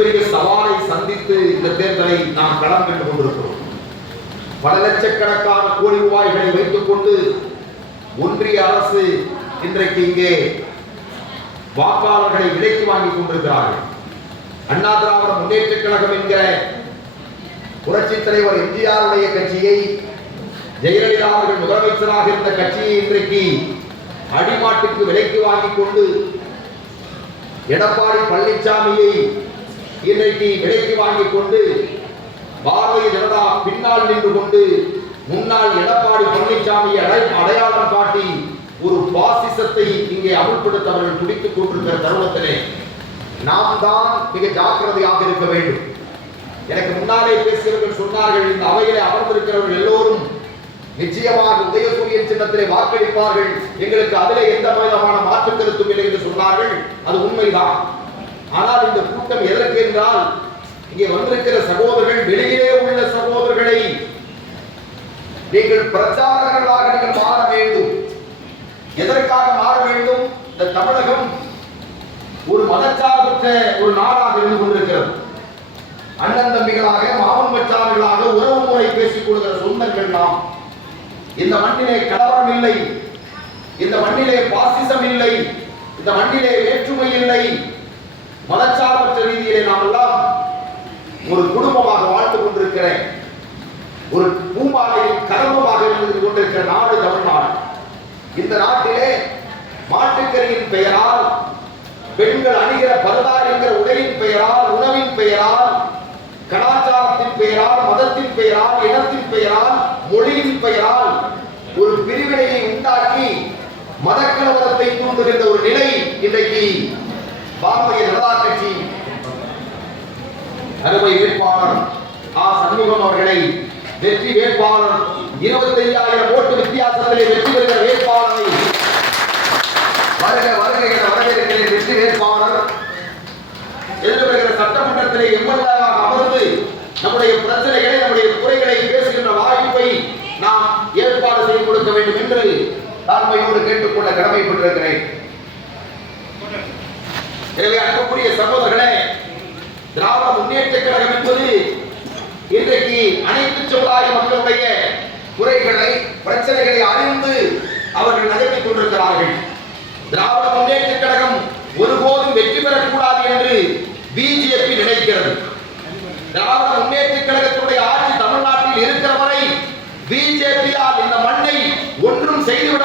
பெரிய சவாலை சந்தித்து இந்த தேர்தலை நாம் களம் கண்டு கொண்டிருக்கிறோம். பல லட்சக்கணக்கான கோடி ரூபாய்களை வைத்துக் கொண்டு ஒன்றிய அரசு இன்றைக்கு இங்கே வாக்காளர்களை விலைக்கு வாங்கிக் கொண்டிருக்கிறார்கள். அண்ணா திராவிட முன்னேற்ற கழகம் என்கிற புரட்சி தலைவர் எம்ஜிஆருடைய கட்சியை, ஜெயலலிதா அவர்கள் முதலமைச்சராக இருந்த கட்சியை இன்றைக்கு அடிமாட்டுக்கு விலைக்கு வாங்கிக் கொண்டு எடப்பாடி பழனிசாமியை இன்றைக்கு விலைக்கு வாங்கிக் கொண்டு பாரதிய ஜனதா பின்னால் நின்று கொண்டு முன்னாள் எடப்பாடி பழனிசாமியை அடையாளம் காட்டி ஒரு பாசிசத்தை இங்கே அமுல்படுத்த அவர்கள் துடித்துக் கொண்டிருக்கிற தருணத்திலே நாம் தான் மிக ஜாக்கிரதையாக இருக்க வேண்டும். எனக்கு முன்னாலே பேசியவர்கள் சொன்னார்கள், இந்த அவையிலே அமர்ந்திருக்கிறவர்கள் எல்லோரும் நிச்சயமாக உதயசூரியன் சின்னத்திலே வாக்களிப்பார்கள், எங்களுக்கு அதிலே எந்த விதமான மாற்று கருத்தும் இல்லை என்று சொன்னார்கள். அது உண்மைதான். ஆனால் இந்த கூட்டம் எதற்கு என்றால், இங்கே வந்திருக்கிற சகோதரர்கள், வெளியே உள்ள சகோதரர்களை நீங்கள் பிரச்சாரங்களாக நீங்கள் மாற வேண்டும். எதற்காக மாற வேண்டும்? இந்த தமிழகம் ஒரு மதச்சார்பற்ற ஒரு நாடாக இருந்து கொண்டிருக்கிறது. அண்ணன் தம்பிகளாக, மாமன் மச்சான்களாக உறவு முறை பேசிக் கொள்கிற சொந்தங்கள் நாம். இந்த மண்ணிலே கலவரம் இல்லை, இந்த மண்ணிலே பாசிசம் இல்லை, இந்த மண்ணிலே வேற்றுமை இல்லை. மதச்சார்பற்ற ரீதியிலே நாம் எல்லாம் ஒரு குடும்பமாக வாழ்ந்து கொண்டிருக்கிற ஒரு பூமாலையில் கர்மமாக இருந்து கொண்டிருக்கிற நாடு தமிழ்நாடு. இந்த நாட்டிலே மாட்டுக்கறியின் பெயரால், பெண்கள் அணிகிற பரதா என்கிற உடையின் பெயரால், உணவின் பெயரால், கலாச்சாரத்தின் பெயரால், மதத்தின் பெயரால், இனத்தின் பெயரால், மொழியின் பெயரால் ஒரு பிரிவினையை உண்டாக்கி மதக்கலவரத்தை தூண்டுகின்ற ஒரு நிலை இன்றைக்கு பாரதிய ஜனதா கட்சி அறுவை வேட்பாளர் சண்முகம் அவர்களை வெற்றி வேட்பாளர் 25,000 ஓட்டு வித்தியாசத்திலே வெற்றி பெறுகிற வேட்பாளரை வரவேற்கிற வெற்றி வேட்பாளர் எழுதுகிற சட்டமன்றத்திலே எம்எல்ஏவாக அமர்ந்து நம்முடைய பிரச்சனைகளை, நம்முடைய குறைகளை பேசுகின்ற வாய்ப்பை நாம் ஏற்பாடு செய்து கொடுக்க வேண்டும் என்று தாழ்மையோடு கேட்டுக்கொள்ள கடமைப்பட்டிருக்கிறேன். எனவே அன்புக்குரிய சகோதரர்களே, திராவிட முன்னேற்ற கழகம் என்பது இன்றைக்கு அனைத்து சமுதாய மக்களுடைய குறைகளை, பிரச்சனைகளை அறிந்து அவர்கள் நகர்த்திக் கொண்டிருக்கிறார்கள். திராவிட முன்னேற்ற கழகம் ஒருபோதும் வெற்றி பெறக்கூடாது என்று பிஜேபி நினைக்கிறது. திராவிட முன்னேற்ற கழகத்துடைய ஆட்சி தமிழ்நாட்டில் இருக்கிற வரை பிஜேபியால் இந்த மண்ணை ஒன்றும் செய்துவிட